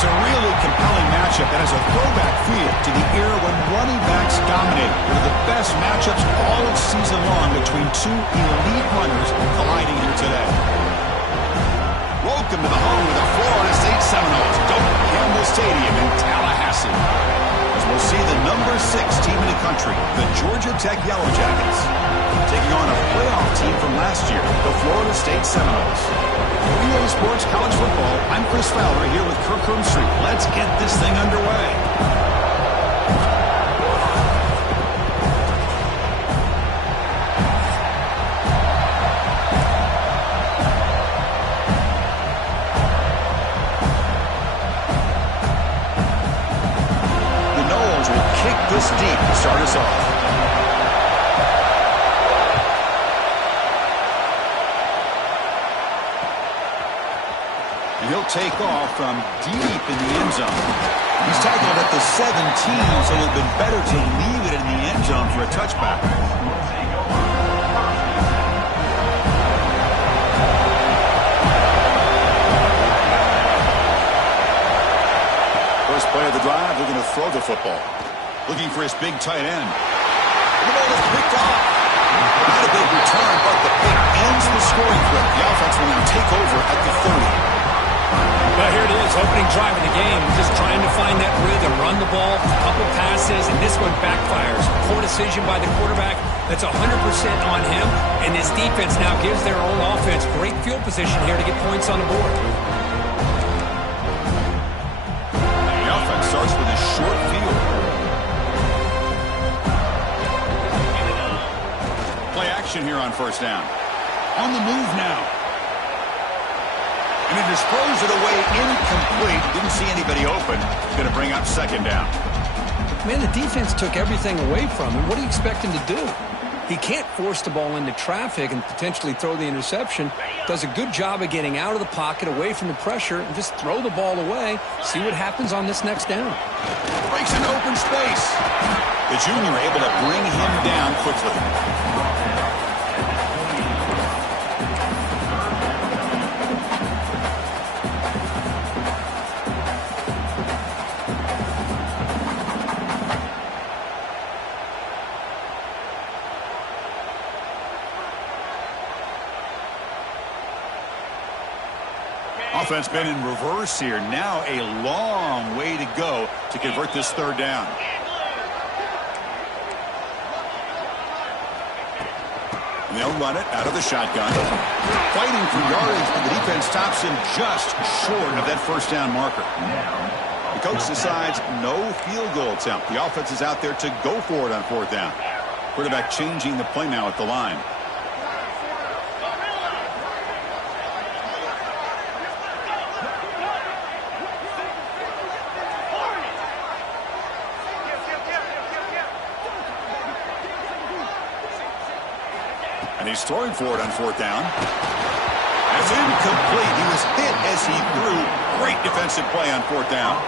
It's a really compelling matchup that has a throwback feel to the era when running backs dominated. One of the best matchups all season long between two elite runners colliding here today. Welcome to the home of the Florida State Seminoles, Doak Campbell Stadium in Tallahassee, as we'll see the number 6 team in the country, the Georgia Tech Yellow Jackets, taking on a playoff team from last year, the Florida State Seminoles. For EA Sports College Football, I'm Chris Fowler here with Kirk Herbstreit. Let's get this thing underway. This deep to start us off. And he'll take off from deep in the end zone. He's tackled at the 17, so it would have been better to leave it in the end zone for a touchback. First play of the drive, we're going to throw the football. Looking for his big tight end. The ball is picked off. Not a big return, but the pick ends the scoring threat. The offense will now take over at the 30. Well, here it is, opening drive of the game. Just trying to find that rhythm, run the ball, a couple passes, and this one backfires. Poor decision by the quarterback. That's 100% on him, and this defense now gives their own offense great field position here to get points on the board. The offense starts with a short field. Here on first down. On the move now. And it is throws it away incomplete. Didn't see anybody open. Going to bring up second down. Man, the defense took everything away from him. What do you expect him to do? He can't force the ball into traffic and potentially throw the interception. Does a good job of getting out of the pocket, away from the pressure, and just throw the ball away. See what happens on this next down. Breaks into open space. The junior able to bring him down quickly. Offense been in reverse here. Now a long way to go to convert this third down. And they'll run it out of the shotgun. Fighting for yardage, but the defense stops him just short of that first down marker. The coach decides no field goal attempt. The offense is out there to go for it on fourth down. Quarterback changing the play now at the line. And he's throwing for it on fourth down. That's incomplete. He was hit as he threw. Great defensive play on fourth down.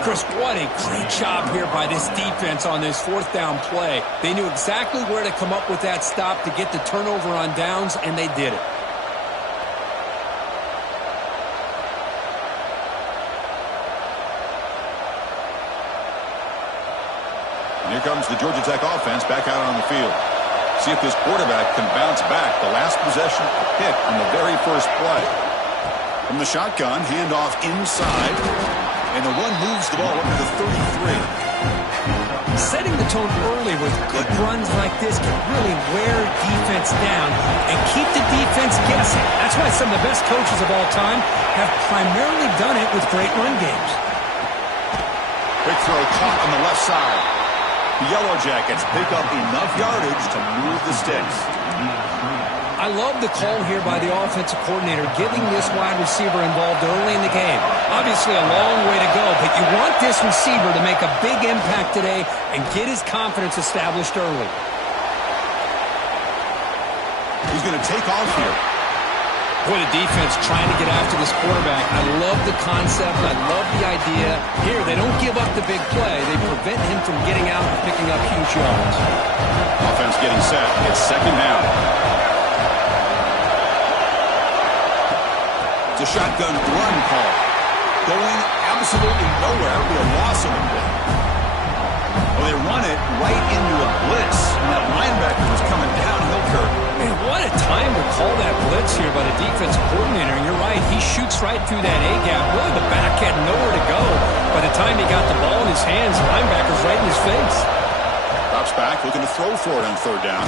Chris, what a great job here by this defense on this fourth down play. They knew exactly where to come up with that stop to get the turnover on downs, and they did it. And here comes the Georgia Tech offense back out on the field. See if this quarterback can bounce back. The last possession, a pick on the very first play. From the shotgun, handoff inside. And the run moves the ball up to the 33. Setting the tone early with good runs like this can really wear defense down and keep the defense guessing. That's why some of the best coaches of all time have primarily done it with great run games. Quick throw caught on the left side. The Yellow Jackets pick up enough yardage to move the sticks. I love the call here by the offensive coordinator, getting this wide receiver involved early in the game. Obviously a long way to go, but you want this receiver to make a big impact today and get his confidence established early. He's going to take off here. Boy, the defense trying to get after this quarterback. I love the concept. I love the idea. Here, they don't give up the big play. They prevent him from getting out and picking up huge yards. Offense getting set. It's second down. It's a shotgun run call. Going absolutely nowhere. It'll be a loss of a play. Well, they run it right into a blitz. And that linebacker was coming downhill, Kirk. Man, what a time to call that blitz here by the defensive coordinator. And you're right, he shoots right through that A-gap. Really, the back had nowhere to go. By the time he got the ball in his hands, the linebacker's right in his face. Drops back, looking to throw for it on third down.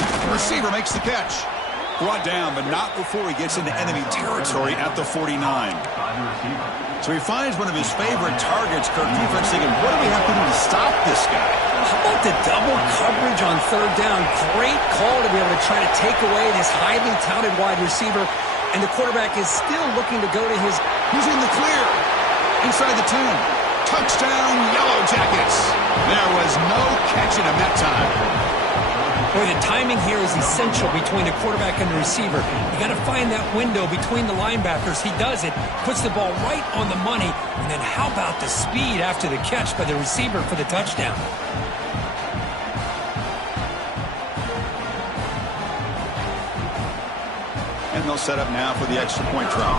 The receiver makes the catch. Brought down, but not before he gets into enemy territory at the 49. So he finds one of his favorite targets. Kirk, defense thinking, what do we have to do to stop this guy? How about the double coverage on third down? Great call to be able to try to take away this highly touted wide receiver. And the quarterback is still looking to go to his... He's in the clear. Inside the 10. Touchdown, Yellow Jackets. There was no catching him that time. Boy, the timing here is essential between the quarterback and the receiver. You got to find that window between the linebackers. He does it, puts the ball right on the money, and then how about the speed after the catch by the receiver for the touchdown? And they'll set up now for the extra point try.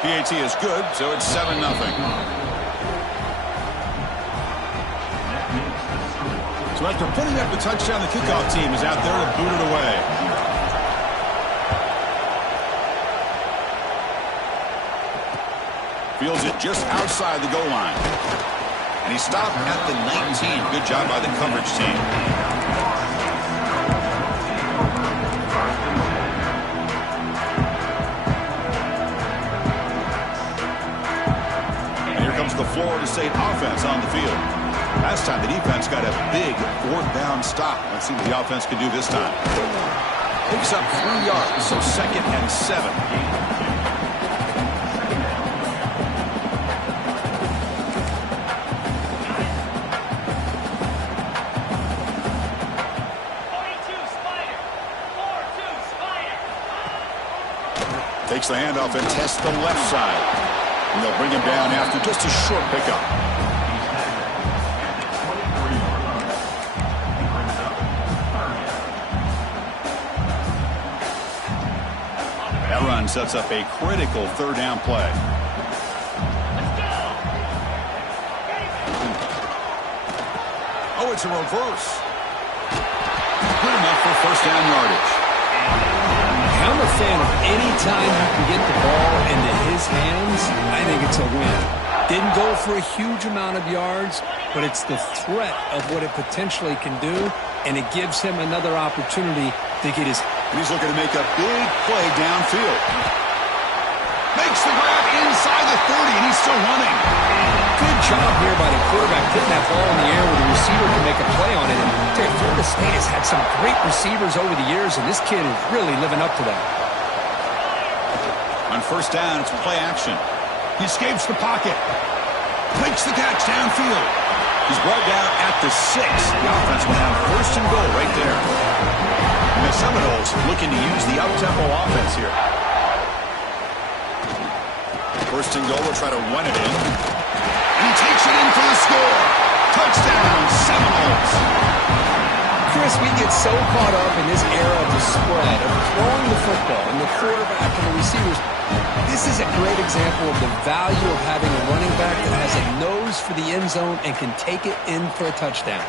PAT is good, so it's 7-0. So after putting up the touchdown, the kickoff team is out there to boot it away. Fields it just outside the goal line. And he stopped at the 19. Good job by the coverage team. And here comes the Florida State offense on the field. Last time the defense got a big fourth down stop. Let's see what the offense can do this time. Picks up 3 yards, so 2nd and 7. Takes the handoff and tests the left side. And they'll bring him down after just a short pickup. That run sets up a critical third down play. Oh, it's a reverse. Good enough for first down yardage. I'm a fan of any time you can get the ball into his hands. I think it's a win. Didn't go for a huge amount of yards, but it's the threat of what it potentially can do, and it gives him another opportunity to get his... He's looking to make a big play downfield. Makes the grab inside the 30, and he's still running. Good job here by the quarterback, putting that ball in the air where the receiver can make a play on it. And Florida State has had some great receivers over the years, and this kid is really living up to that. On first down, it's play action. He escapes the pocket. Makes the catch downfield. He's brought down at the 6. The offense will have first and goal right there. And the Seminoles looking to use the up-tempo offense here. First and goal, will try to run it in. And he takes it in for the score. Touchdown, Seminoles. Chris, we get so caught up in this era of the spread, of throwing the football, and the quarterback and the receivers. This is a great example of the value of having a running back that has a nose for the end zone and can take it in for a touchdown.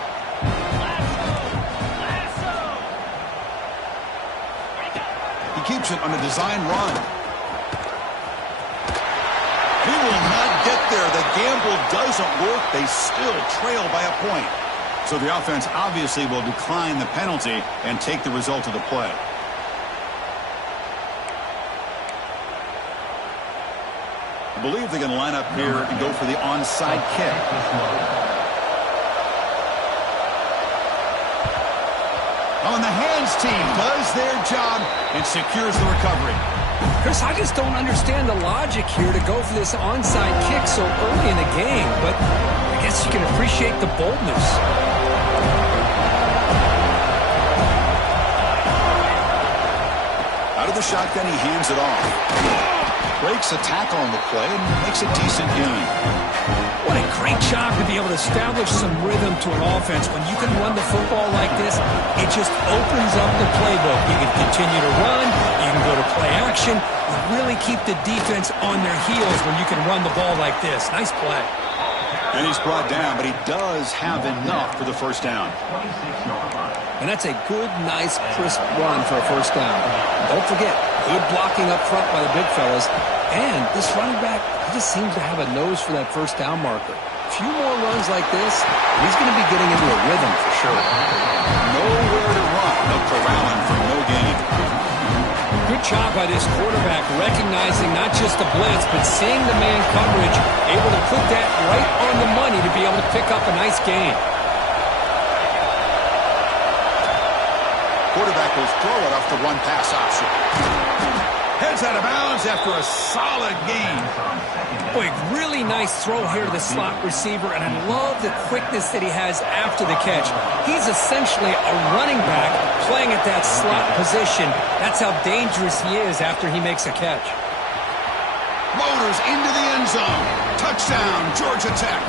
He keeps it on a design run. He will not get there. The gamble doesn't work. They still trail by a point. So the offense obviously will decline the penalty and take the result of the play. I believe they're going to line up here and go for the onside kick. On the hands team does their job and secures the recovery. Chris, I just don't understand the logic here to go for this onside kick so early in the game, but I guess you can appreciate the boldness. Out of the shotgun, he hands it off. Breaks a tackle on the play and makes a decent gain. What a great job to be able to establish some rhythm to an offense. When you can run the football like this, it just opens up the playbook. You can continue to run, you can go to play action, you really keep the defense on their heels when you can run the ball like this. Nice play. And he's brought down, but he does have enough for the first down. And that's a good, nice, crisp run for a first down. Don't forget, good blocking up front by the big fellas. And this running back, he just seems to have a nose for that first down marker. A few more runs like this, he's going to be getting into a rhythm for sure. Nowhere to run. No corralling for no gain. Good job by this quarterback recognizing not just the blitz, but seeing the man coverage, able to put that right on the money to be able to pick up a nice gain. Quarterback will throw it off the one pass option. Heads out of bounds after a solid gain. Boy, really nice throw here to the slot receiver, and I love the quickness that he has after the catch. He's essentially a running back playing at that slot position. That's how dangerous he is after he makes a catch. Motors into the end zone. Touchdown, Georgia Tech.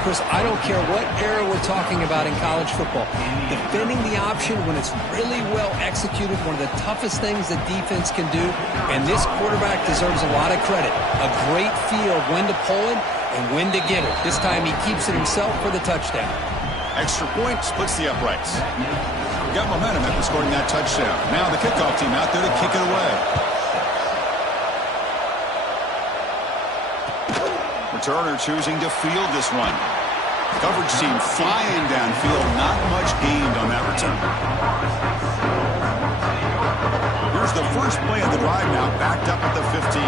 Chris, I don't care what era we're talking about in college football. Defending the option when it's really well executed, one of the toughest things that defense can do, and this quarterback deserves a lot of credit. A great feel of when to pull it and when to get it. This time he keeps it himself for the touchdown. Extra point splits the uprights. Got momentum after scoring that touchdown. Now the kickoff team out there to kick it away. Returner choosing to field this one. Coverage team flying downfield. Not much gained on that return. Here's the first play of the drive now, backed up at the 15.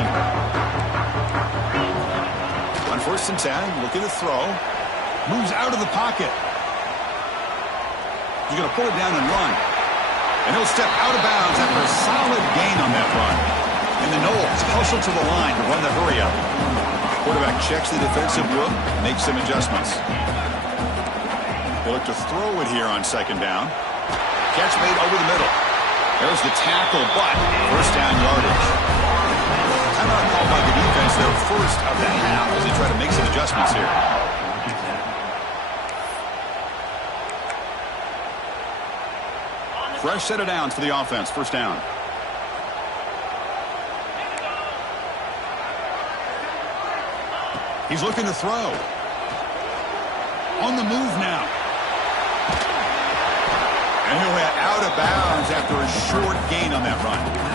On 1st and 10, looking to throw. Moves out of the pocket. He's going to pull it down and run. And he'll step out of bounds after a solid gain on that run. And the Noles hustle to the line to run the hurry up. Quarterback checks the defensive look, makes some adjustments. They look to throw it here on 2nd down. Catch made over the middle. There's the tackle, but first down yardage. Timeout called by the defense there first of the half as they try to make some adjustments here. Fresh set of downs for the offense. First down. He's looking to throw. On the move now. And he'll head out of bounds after a short gain on that run.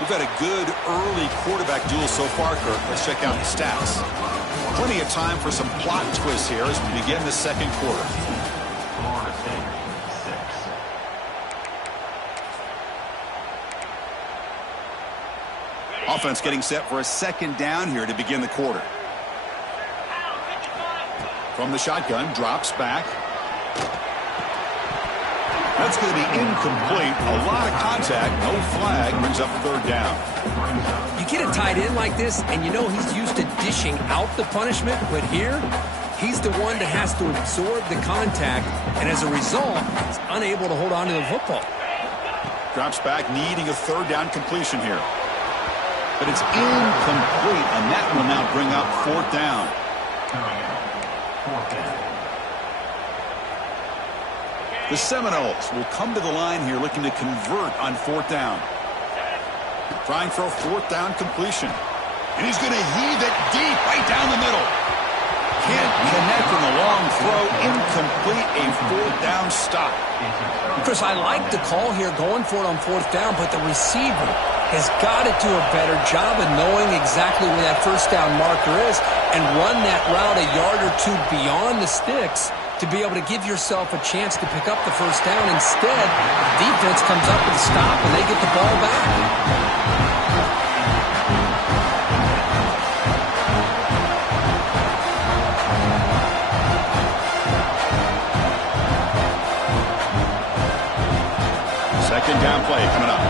We've had a good early quarterback duel so far, Kirk. Let's check out the stats. Plenty of time for some plot twists here as we begin the second quarter. Offense getting set for a 2nd down here to begin the quarter. From the shotgun, drops back. That's going to be incomplete. A lot of contact, no flag, brings up 3rd down. You get a tight end like this, and you know he's used to dishing out the punishment, but here, he's the one that has to absorb the contact, and as a result, he's unable to hold on to the football. Drops back, needing a 3rd down completion here. But it's incomplete, and that will now bring up 4th down. The Seminoles will come to the line here looking to convert on 4th down. Trying for a 4th down completion. And he's going to heave it deep right down the middle. Can't connect on the long throw. Incomplete, a fourth down stop. Chris, I like the call here going for it on fourth down, but the receiver has got to do a better job of knowing exactly where that first down marker is and run that route a yard or two beyond the sticks to be able to give yourself a chance to pick up the first down. Instead, the defense comes up with a stop and they get the ball back. Second down play coming up.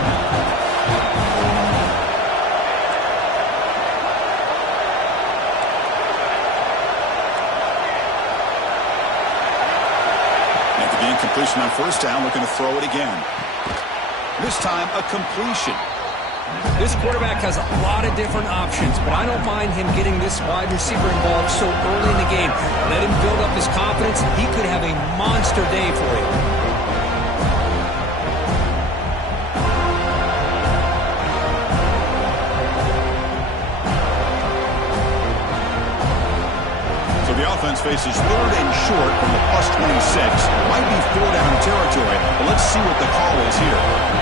After the incompletion on first down, looking to throw it again. This time, a completion. This quarterback has a lot of different options, but I don't mind him getting this wide receiver involved so early in the game. Let him build up his confidence. He could have a monster day for you. The offense faces third and short from the +26. Might be 4 down territory, but let's see what the call is here.